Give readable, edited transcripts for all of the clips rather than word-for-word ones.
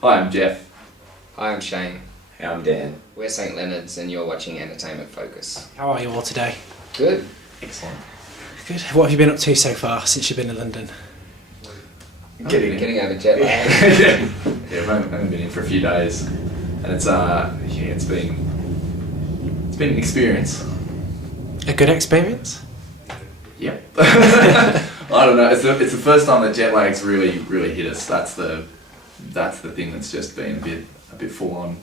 Hi, I'm Jeff. Hi, I'm Shane. Hey, I'm Dan. We're St Leonards and you're watching Entertainment Focus. How are you all today? Good. Excellent. Good. What have you been up to so far since you've been in London? Getting over jet lag. Yeah, I've only been in for a few days, and it's been an experience. A good experience? Yep. I don't know. It's the first time that jet lag's really hit us. That's the thing that's just been a bit full on.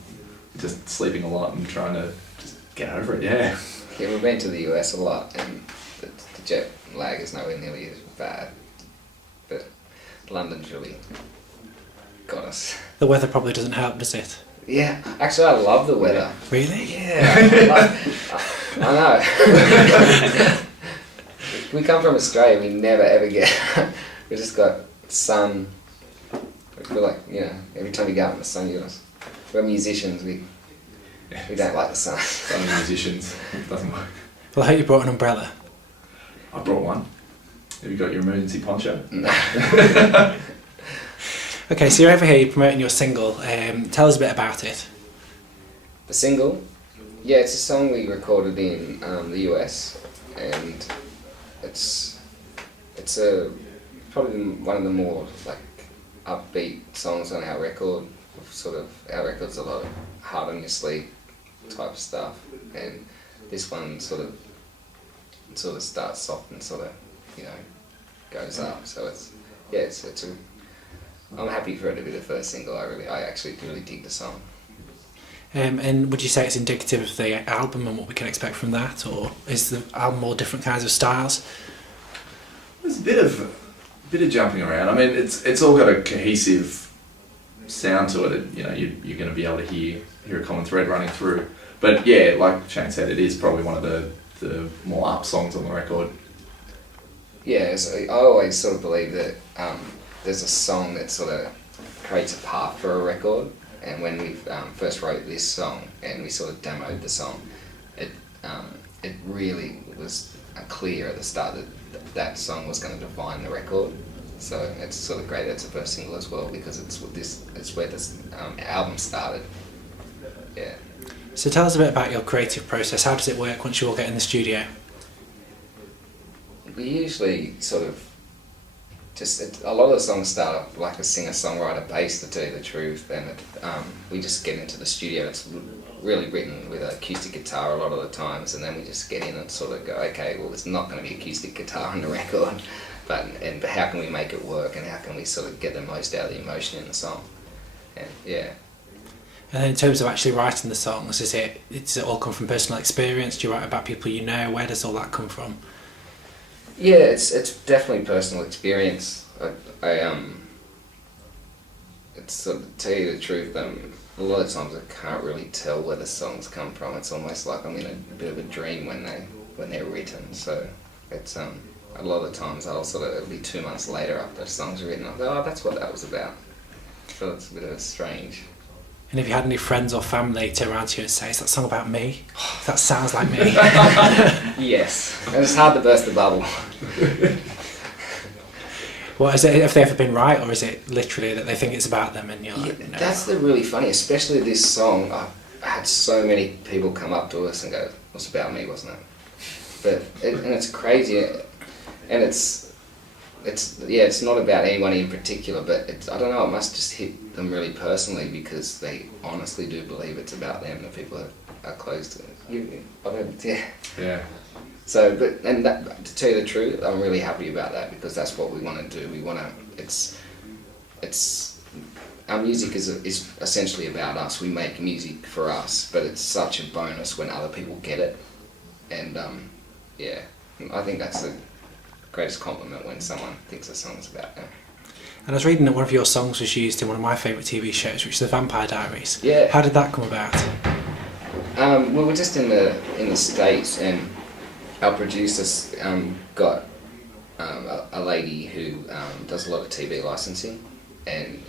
Just sleeping a lot and trying to just get over it. Yeah. Yeah, we've been to the US a lot and the jet lag is nowhere nearly as bad. But London's really got us. The weather probably doesn't help, does it? Yeah, actually I love the weather. Really? Yeah, I know. We come from Australia, we never ever get, we just got sun. We feel like, every time you go out in the sun, we're musicians, we don't like the sun. Some musicians, it doesn't work. Well, I hope you brought an umbrella. I brought one. Have you got your emergency poncho? No. Okay, so you're over here, you're promoting your single. Tell us a bit about it. The single? Yeah, it's a song we recorded in the US, and it's probably one of the more upbeat songs on our record. Our record's a lot of heart on your sleeve type stuff, and this one sort of starts soft and goes up. So I'm happy for it to be the first single. I actually really dig the song. And would you say it's indicative of the album and what we can expect from that, or is the album more different kinds of styles? There's a bit of jumping around. I mean, it's all got a cohesive sound to it. You're going to be able to hear a common thread running through. But yeah, like Shane said, it is probably one of the more up songs on the record. Yeah, so I always sort of believe that there's a song that sort of creates a path for a record. And when we first wrote this song and we sort of demoed the song, it really was clear at the start that song was going to define the record. So it's sort of great that it's the first single as well, because it's where this album started. Yeah. So tell us a bit about your creative process. How does it work once you all get in the studio? We usually a lot of the songs start off like a singer-songwriter base, to tell you the truth, and we just get into the studio. It's really written with an acoustic guitar a lot of the times, and then we just get in and sort of go, okay, well, there's not going to be acoustic guitar on the record, but how can we make it work, and how can we sort of get the most out of the emotion in the song? And yeah. And then in terms of actually writing the songs, does it all come from personal experience? Do you write about people you know? Where does all that come from? Yeah, it's definitely personal experience. It's sort of, to tell you the truth, a lot of times I can't really tell where the songs come from. It's almost like I'm in a bit of a dream when they're written. So it's a lot of the times it'll be 2 months later after the song's written, I'll go, oh, that's what that was about. So it's a bit of a strange. And have you had any friends or family turn around to you and say, is that song about me? That sounds like me. Yes, and it's hard to burst the bubble. Well, is it, have they ever been right, or is it literally that they think it's about them and you're like, no? That's the really funny, especially this song. I had so many people come up to us and go, "It's about me, wasn't it?" And it's crazy, and it's not about anyone in particular, but I don't know, it must just hit them really personally, because they honestly do believe it's about them, the people that are close to it. Yeah. So, to tell you the truth, I'm really happy about that, because that's what we want to do. Our music is essentially about us. We make music for us, but it's such a bonus when other people get it. And I think that's the greatest compliment, when someone thinks a song's about them. And I was reading that one of your songs was used in one of my favourite TV shows, which is The Vampire Diaries. Yeah. How did that come about? We were just in the States, and our producers got a lady who does a lot of TV licensing, and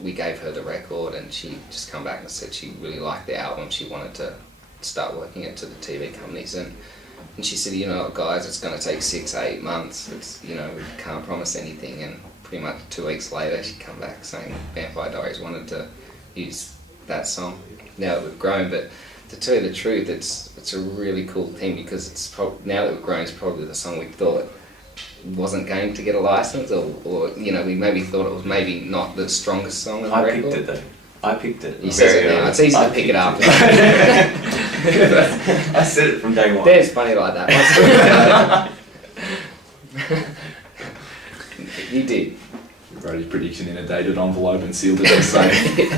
we gave her the record, and she just come back and said she really liked the album. She wanted to start working it to the TV companies, and she said, guys, it's going to take 6-8 months. We can't promise anything, pretty much 2 weeks later she come back saying Vampire Diaries wanted to use that song now that we've grown. But to tell you the truth, it's a really cool thing because now that we've grown, it's probably the song we thought wasn't going to get a license, or we maybe thought it was maybe not the strongest song on the record. Picked it though. I picked it. You said it now. It's easy to pick it up. I said it from day one. Dan's funny like that. You did. You wrote his prediction in a dated envelope and sealed it the same. Yeah. I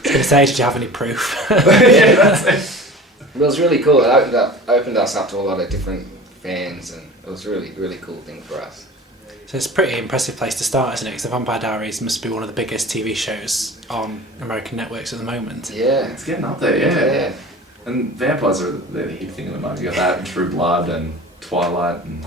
was going to say, did you have any proof? Yeah, that's it. It was really cool. It opened us up to a lot of different fans, and it was really, really cool thing for us. So it's a pretty impressive place to start, isn't it? Because the Vampire Diaries must be one of the biggest TV shows on American networks at the moment. Yeah. It's getting up there, yeah. And vampires they're the hip thing at the moment. You got that and True Blood and Twilight and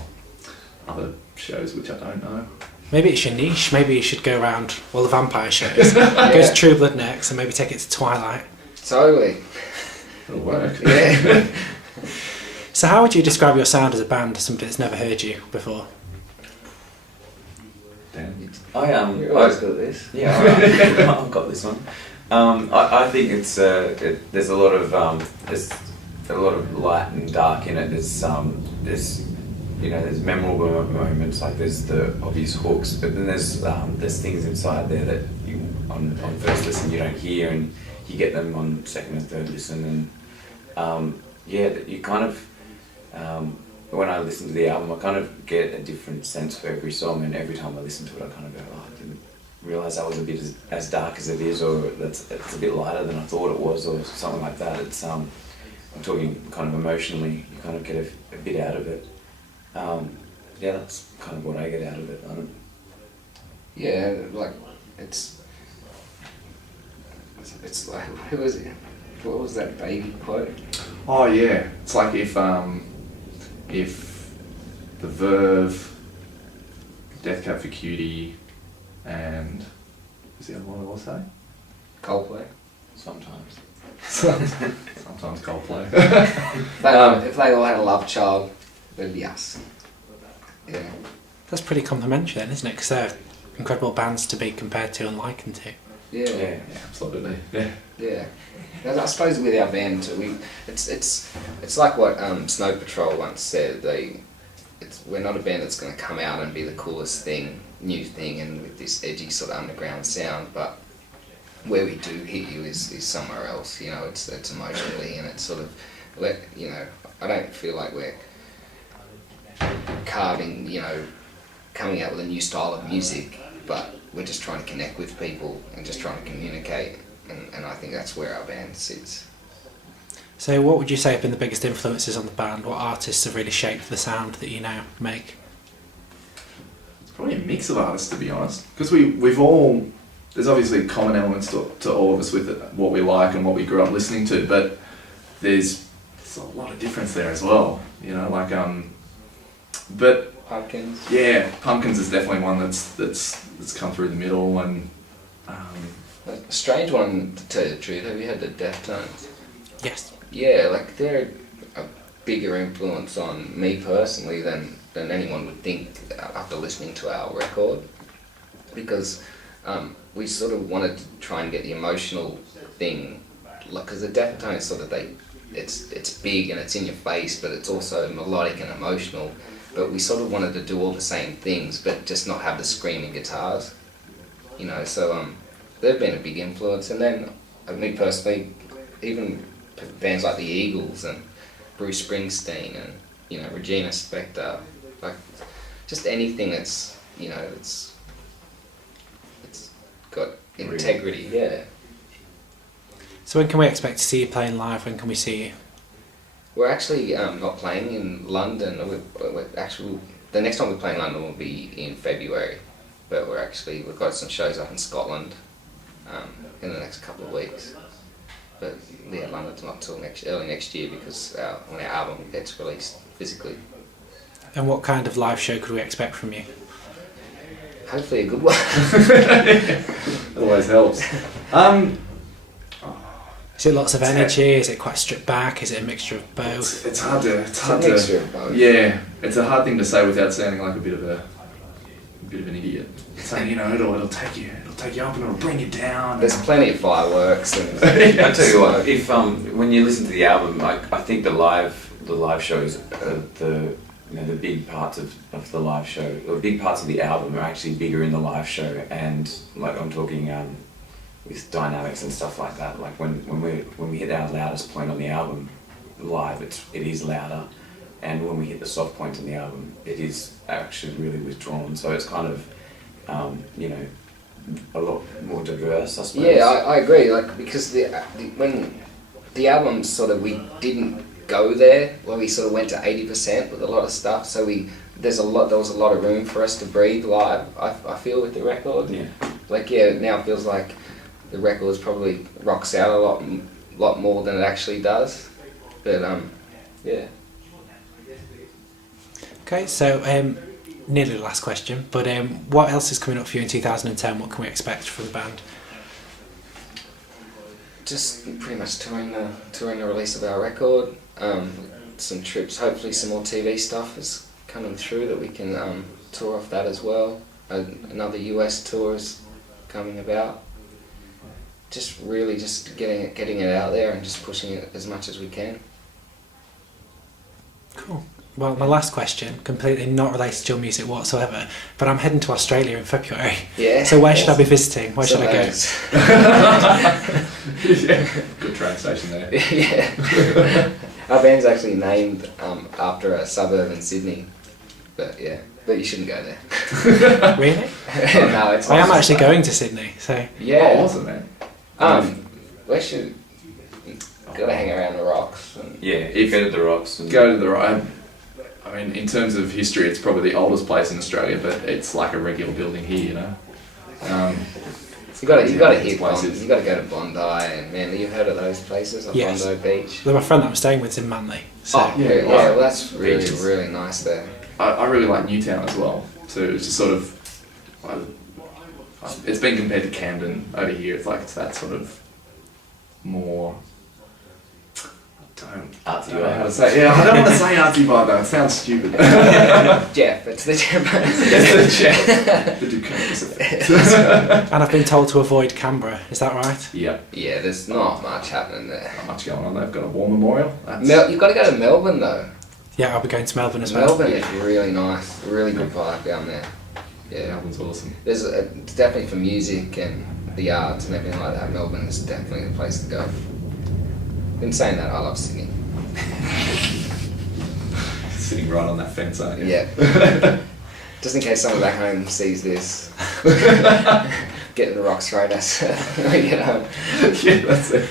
other shows which I don't know. Maybe it's your niche. Maybe you should go around all the vampire shows. Go to True Blood next and maybe take it to Twilight. Totally. It'll work. Yeah. So how would you describe your sound as a band to somebody that's never heard you before? Damn. You're always good at this. Yeah, I've got this one. I think it's there's a lot of light and dark in it. There's memorable moments, like there's the obvious hooks, but then there's things inside there that you on first listen you don't hear, and you get them on second and third listen, and you kind of when I listen to the album, I kind of get a different sense for every song, and every time I listen to it, I kind of go, oh, I didn't realise that was a bit as dark as it is, or it's a bit lighter than I thought it was, or something like that. It's I'm talking kind of emotionally, you kind of get a bit out of it. That's kind of what I get out of it. Yeah, like it's like, who was it? What was that baby quote? Oh yeah, it's like if the Verve, Death Cab for Cutie, and what's the other one I will say? Coldplay. Sometimes. Sometimes Coldplay. If they all had a love child, it'd be us. Yeah. That's pretty complimentary then, isn't it? Because they're incredible bands to be compared to and likened to. Yeah. Absolutely. Yeah. Yeah. And I suppose with our band too, it's like what Snow Patrol once said. We're not a band that's going to come out and be the coolest thing, new thing, and with this edgy sort of underground sound. But where we do hit you is somewhere else. It's emotionally, and it's sort of, I don't feel like we're carving, coming out with a new style of music, but we're just trying to connect with people and just trying to communicate, and I think that's where our band sits. So what would you say have been the biggest influences on the band? What artists have really shaped the sound that you now make? It's probably a mix of artists, to be honest, because we've all, there's obviously common elements to all of us with it, what we like and what we grew up listening to, but there's a lot of difference there as well, but Pumpkins. yeah, Pumpkins is definitely one that's come through the middle, and A strange one, to tell you the truth. Have you heard the Deftones? Yes. Yeah, like they're a bigger influence on me personally than anyone would think after listening to our record, because we sort of wanted to try and get the emotional thing, like, because the Deftones sort of it's big and it's in your face, but it's also melodic and emotional. But we sort of wanted to do all the same things, but just not have the screaming guitars, So they've been a big influence, and then me personally, even bands like the Eagles and Bruce Springsteen and Regina Spektor, like just anything that's it's got integrity. Yeah. So when can we expect to see you playing live? When can we see you? We're actually not playing in London. The next time we play in London will be in February, but we've got some shows up in Scotland in the next couple of weeks. But yeah, London's not till early next year, because when our album gets released physically. And what kind of live show could we expect from you? Hopefully a good one. always helps. Is it lots of energy? Is it quite stripped back? Is it a mixture of both? It's hard to. It's a mixture of both. Yeah, it's a hard thing to say without sounding like a bit of a bit of an idiot. Saying, you know, it'll take you up and it'll bring you down. There's plenty of fireworks and. I tell you what, if when you listen to the album, I think the live shows, the big parts of the live show, or big parts of the album are actually bigger in the live show, and like I'm talking with dynamics and stuff like that. Like when we hit our loudest point on the album live, it is louder, and when we hit the soft point on the album, it is actually really withdrawn. So it's kind of a lot more diverse, I suppose. Yeah, I agree. Like because when the album sort of we didn't go there, where we sort of went to 80% with a lot of stuff. So there was a lot of room for us to breathe live. I feel with the record. Yeah. Like now it feels like the record probably rocks out a lot more than it actually does. But yeah. Okay, so nearly the last question, but what else is coming up for you in 2010? What can we expect from the band? Just pretty much touring the release of our record. Some trips, hopefully some more TV stuff is coming through that we can tour off that as well. Another US tour is coming about. Just really just getting it out there and just pushing it as much as we can. Cool. Well, my last question, completely not related to your music whatsoever, but I'm heading to Australia in February. Yeah. So where should I be visiting? Where should I go? Yeah. Good train station there. Yeah. Our band's actually named after a suburb in Sydney, but you shouldn't go there. Really? No, it's. I am actually going to Sydney, so. Yeah. Oh, awesome, man. We should. Gotta hang around the rocks. Yeah, if go to the rocks. Go to the right. I mean, in terms of history, it's probably the oldest place in Australia, but it's like a regular building here, you know. You gotta hit places. You gotta go to Bondi, and man, you've heard of those places, like Yes. Bondi Beach. My friend that I'm staying with is in Manly. So. Oh, yeah. Yeah, well, that's really Beaches. really nice there. I really like Newtown as well. So it's just sort of, it's been compared to Camden over here. It's like it's that sort of more. I don't know how to say. Yeah, I don't want to say artsy vibe though. It sounds stupid. Jeff, it's the Jeff. It's the Jeff. The Duconis effect. And I've been told to avoid Canberra, is that right? Yeah. Yeah, there's not much happening there. Not much going on. They've got a war memorial. You've got to go to Melbourne though. Yeah, I'll be going to Melbourne as well. Melbourne is really nice, really good vibe down there. Yeah, Melbourne's awesome. it's definitely for music and the arts and everything like that. Melbourne is definitely the place to go. In saying that, I love Sydney. Sitting right on that fence, aren't you? Yeah. Just in case someone back home sees this, get the rocks right as we get home. Yeah, that's it.